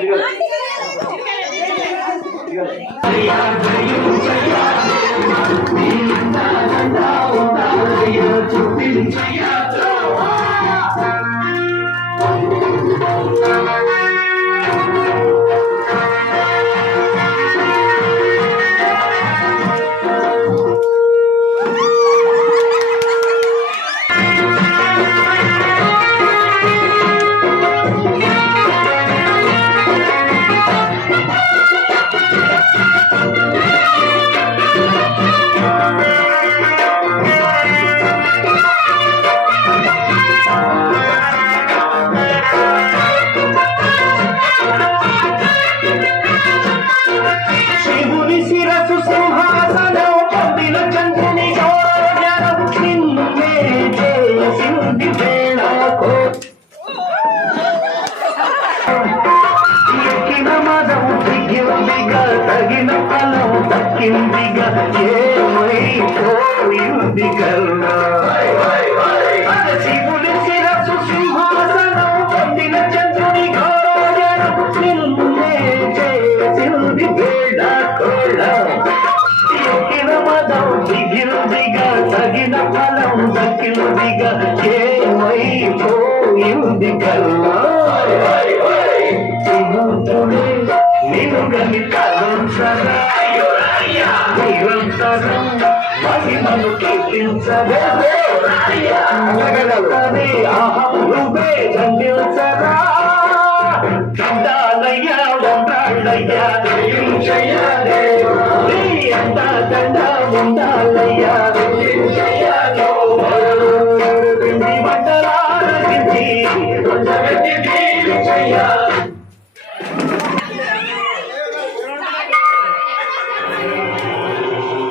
శివుని ఫలం దక్కిందిగా ఏమైపోయింది కన్నా శివుని శిరసు సింహాసనం పొందిన చంద్రుని గౌరవం నిన్నే చేసింది వేళకోళం ఎక్కిన మదం దిగిరుదిగా తగిన ఫలం దక్కిరుదిగా ఏమైపోయింది కన్నా నిరంతరం మహిమను నువ్వే దండాలయ్యా ఉండాలయ్యా నీ దండ ఉండాలయ్యా దయించయ్యాలో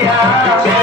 Yeah.